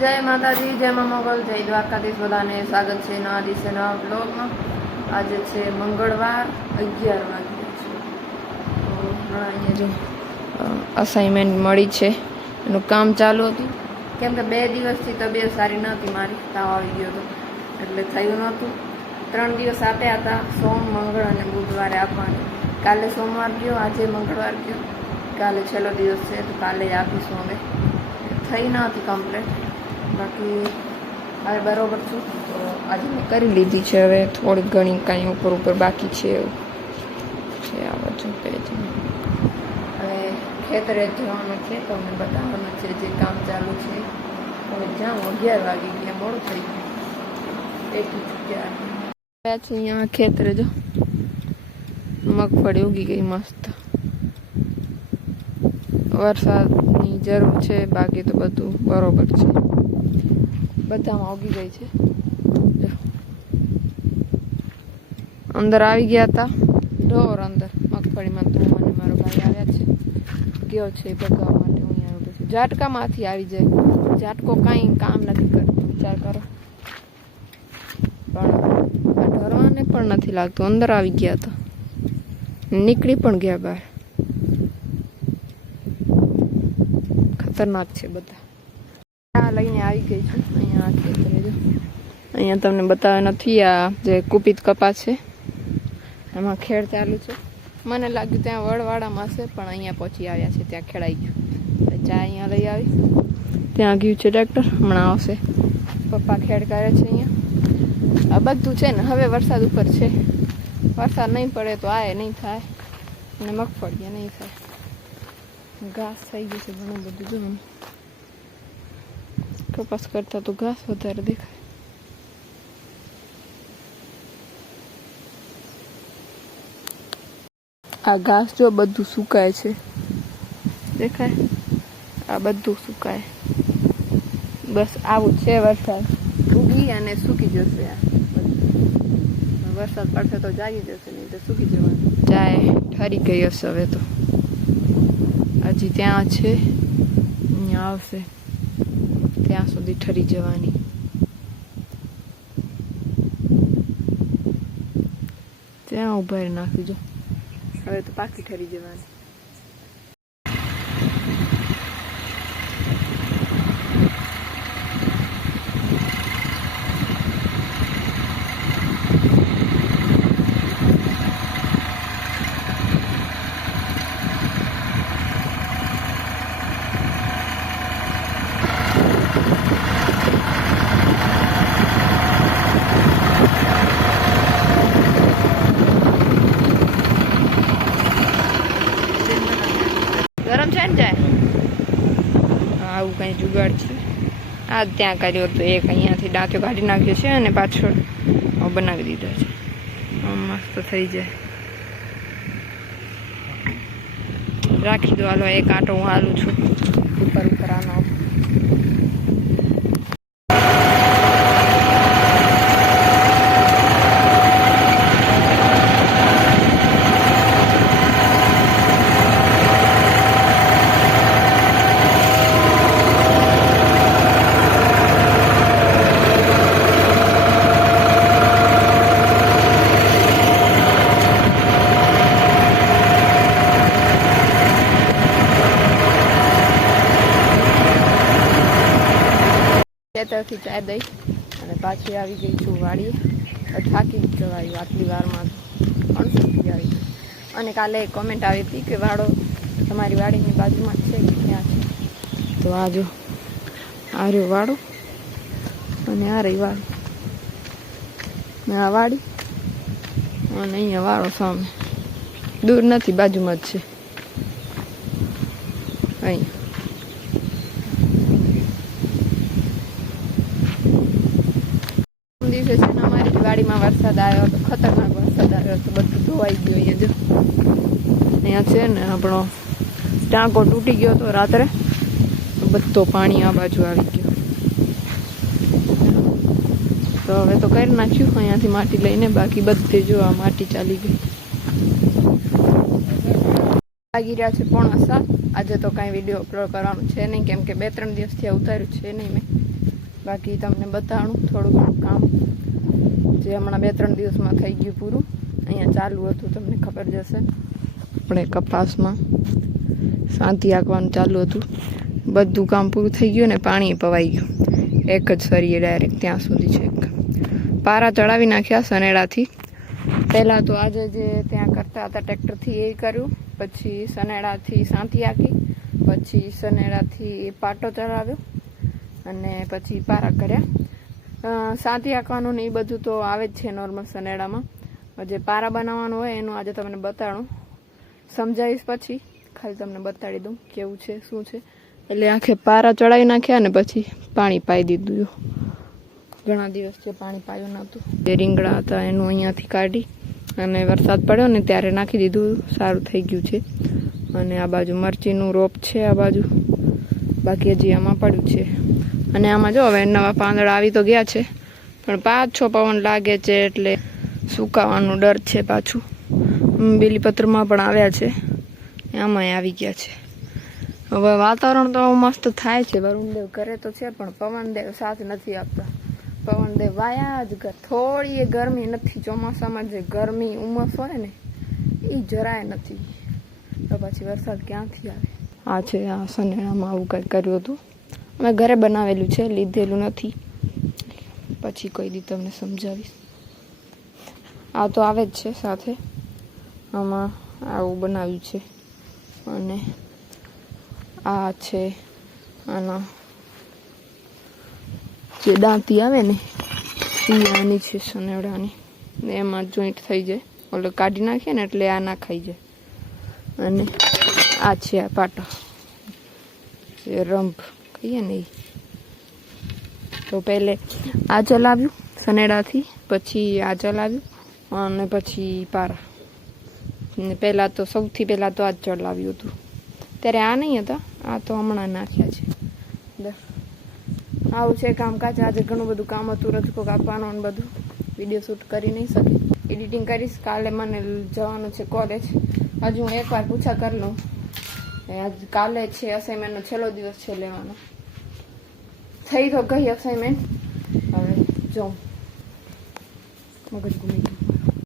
જય માતાજી, જય મા મોગલ, જય દ્વારકાધીશ. બધાને સ્વાગત છે નવા દિવસે નવા બ્લોગમાં. આજે છે મંગળવાર, 11 વાગ્યા છે. તો અહીંયા જો અસાઇનમેન્ટ મળી છે, એનું કામ ચાલુ હતું. કેમ કે 2 દિવસથી તબિયત સારી નહોતી મારી, તાવ આવી ગયો હતો એટલે થયું નહોતું. 3 દિવસ આપ્યા હતા, સોમ, મંગળ અને બુધવારે આપવાની. કાલે સોમવાર ગયો, આજે મંગળવાર ગયો, કાલે છેલ્લો દિવસ છે તો કાલે આપીશું. હવે થઈ ન હતી કમ્પ્લેટ, બાકી હવે બરાબર છું. તો આજે મેં કરી લીધી છે. હવે થોડીક ઘણી કાંઈ ઉપર બાકી છે એવું છે. આ બધું પેજ હવે ખેતરે જવાનું છે, તો અમને બતાવવાનું છે જે કામ ચાલુ છે. હવે જાઉં, 11 વાગી ગયા, મોડું થઈ ગયું. એટલું ચૂક્યા છે અહીંયા ખેતરે. જો મગફળી ઉગી ગઈ મસ્ત. વરસાદની જરૂર છે, બાકી તો બધું બરોબર છે. બધામાં ઉગી ગઈ છે. અંદર આવી ગયા હતા ઢોર, અંદર મગફળીમાં. તો મને મારો ભાઈ આવ્યા છે, ગયો છે ભગવા માટે. હું આવ્યો પછી ઝાટકામાંથી આવી જાય. ઝાટકો કાંઈ કામ નથી કરતો, વિચાર કરો. પણ આ ઢોરવાને પણ નથી લાગતું. અંદર આવી ગયા હતા, નીકળી પણ ગયા બહાર. ખતરનાક છે બધા. આ લઈને આવી ગઈ છું અહીંયા ખેતરે. જો અહીંયા તમને બતાવે નથી, આ જે કુપિત કપાસ છે એમાં ખેડ ચાલુ છે. મને લાગ્યું ત્યાં વડવાડામાં હશે, પણ અહીંયા પહોંચી આવ્યા છે, ત્યાં ખેડાઈ ગયું. ચા અહીંયા લઈ આવી, ત્યાં ગયું છે ટ્રેક્ટર, હમણાં આવશે. પપ્પા ખેડ કરે છે અહીંયા. આ બધું છે ને, હવે વરસાદ ઉપર છે. વરસાદ નહીં પડે તો આ નહીં થાય, અને મગફળી નહીં થાય. ઘાસ થઈ ગયું છે ઘણું બધું. જો કપાસ કરતા તો ઘાસ વધારે દેખાય. આ ઘાસ જો બધું સુકાય છે, દેખાય? આ બધું સુકાય. બસ આવું છે. વરસાદ ઉગી અને સૂકી જશે. આ બધું વરસાદ પડશે તો જાગી જશે, નહીં તો સૂકી જવાનું. ચાય ઠરી ગઈ હશે હવે તો. હજી ત્યાં છે, અહીંયા આવશે, ત્યાં સુધી ઠરી જવાની. ત્યાં ઉભા નાખી જો, હવે તો પાકી ઠરી જવાની. ગરમ છે ને જાય. આવું કંઈ જુગાડ છે. આ ત્યાં કર્યો તો એક અહીંયાથી દાંતો કાઢી નાખ્યો છે, અને પાછળ બનાવી દીધા છે. મસ્ત થઈ જાય. રાખી દો. હાલો એક આંટો હું હાલું છું ઉપર આનો. ખેતરથી ચા દઈ અને પાછી આવી ગઈ છું વાડીએ. થાકી જવાયું આટલી વારમાં, પણ સુખી આવી. અને કાલે કોમેન્ટ આવી હતી કે વાડો તમારી વાડીની બાજુમાં જ છે કે ક્યાં છે? તો આ જો આ રહ્યો વાડો, અને આ રહી વાડી, આ વાડી, અને અહીંયા વાડો સામે. દૂર નથી, બાજુમાં જ છે. અહીંયા દિવસે છે ને અમારી વાડીમાં વરસાદ આવ્યો હતો, ખતરનાક વરસાદ આવ્યો હતો. બધું ધોવાઈ ગયું. અહીંયા જો અહીંયા છે ને આપણો ટાંકો તૂટી ગયો હતો રાત્રે, બધો પાણી આ બાજુ આવી ગયો. તો હવે તો કરી નાખ્યું અહીંયાથી માટી લઈને, બાકી બધે જો આ માટી ચાલી ગઈ. લાગી રહ્યા છે 6:45. આજે તો કાંઈ વિડીયો અપલોડ કરવાનું છે નહીં, કેમ કે 2-3 દિવસથી ઉતાર્યું છે નહીં મેં. બાકી તમને બતાડું થોડું ઘણું કામ જે હમણાં 2-3 દિવસમાં થઈ ગયું પૂરું. અહીંયા ચાલુ હતું, તમને ખબર જશે. આપણે કપાસમાં શાંતિ આંકવાનું ચાલુ હતું, બધું કામ પૂરું થઈ ગયું ને પાણી પવાઈ ગયું. એક જ સરીએ ડાયરેક્ટ ત્યાં સુધી છે. પારા ચડાવી નાખ્યા સનેડાથી. પહેલાં તો આજે જે ત્યાં કરતા હતા ટ્રેક્ટરથી એ કર્યું, પછી સનેડાથી શાંતિ આંકી, પછી સનેડાથી પાટો ચડાવ્યો અને પછી પારા કર્યા. શાંતિ આંકવાનું ને એ બધું તો આવે જ છે નોર્મલ સનેડામાં. જે પારા બનાવવાનું હોય એનું આજે તમને બતાડું, સમજાવીશ પછી. ખાલી તમને બતાડી દઉં કેવું છે શું છે. એટલે આખે પારા ચડાવી નાખ્યા ને પછી પાણી પાઈ દીધું. ઘણા દિવસ છે પાણી પાયું નહોતું. જે રીંગણા હતા એનું અહીંયાથી કાઢી અને વરસાદ પડ્યો ને ત્યારે નાખી દીધું, સારું થઈ ગયું છે. અને આ બાજુ મરચીનું રોપ છે, આ બાજુ બાકી હજી આમાં પડ્યું છે. અને આમાં જો હવે નવા પાંદડા આવી તો ગયા છે, પણ 5-6 પવન લાગે છે એટલે સુકાવાનો ડર છે. પાછું બીલીપત્રમાં પણ આવ્યા છે, આમાંય આવી ગયા છે. હવે વાતાવરણ તો મસ્ત થાય છે, વરુણદેવ કરે તો છે, પણ પવનદેવ સાથ નથી આપતા. પવનદેવ વાયા જ થોડી એ ગરમી નથી. ચોમાસામાં જે ગરમી ઉમસ હોય ને એ જરાય નથી, તો પછી વરસાદ ક્યાંથી આવે. આ છે આ સનેડામાં આવું કંઈક કર્યું હતું. અમે ઘરે બનાવેલું છે, લીધેલું નથી. પછી કોઈ દી તમને સમજાવીશ. આ તો આવે જ છે સાથે, આમાં આવું બનાવ્યું છે. અને આ છે આના જે દાંતી આવે ને એ આની છે સનેડાની, ને એમાં જોઈન્ટ થઈ જાય. ઓલો કાઢી નાખીએ ને એટલે આ ના ખાઈ જાય. અને આ છે આ પાટા, જે રંભ કહીએ ને એ. તો પહેલે આ ચલાવ્યું સનેડાથી, પછી આ ચલાવ્યું અને પછી પારા. ને પહેલાં તો સૌથી પહેલાં તો આ જ ચલાવ્યું હતું. ત્યારે આ નહીં હતા, આ તો હમણાં નાખ્યા છે. આવું છે કામકાજ. આજે ઘણું બધું કામ હતું, રજકો કાપવાનો ને બધું. વિડીયો શૂટ કરી નહીં શકે, એડિટિંગ કરીશ. કાલે મને જવાનું છે કોલેજ. હજુ હું એકવાર પૂછા કરી લઉં. આજ કાલે છે અસાઇનમેન્ટનો છેલ્લો દિવસ છે લેવાનો. થઈ તો ગઈ અસાઇનમેન્ટ, હવે જોઉં. મગજ ઘૂમી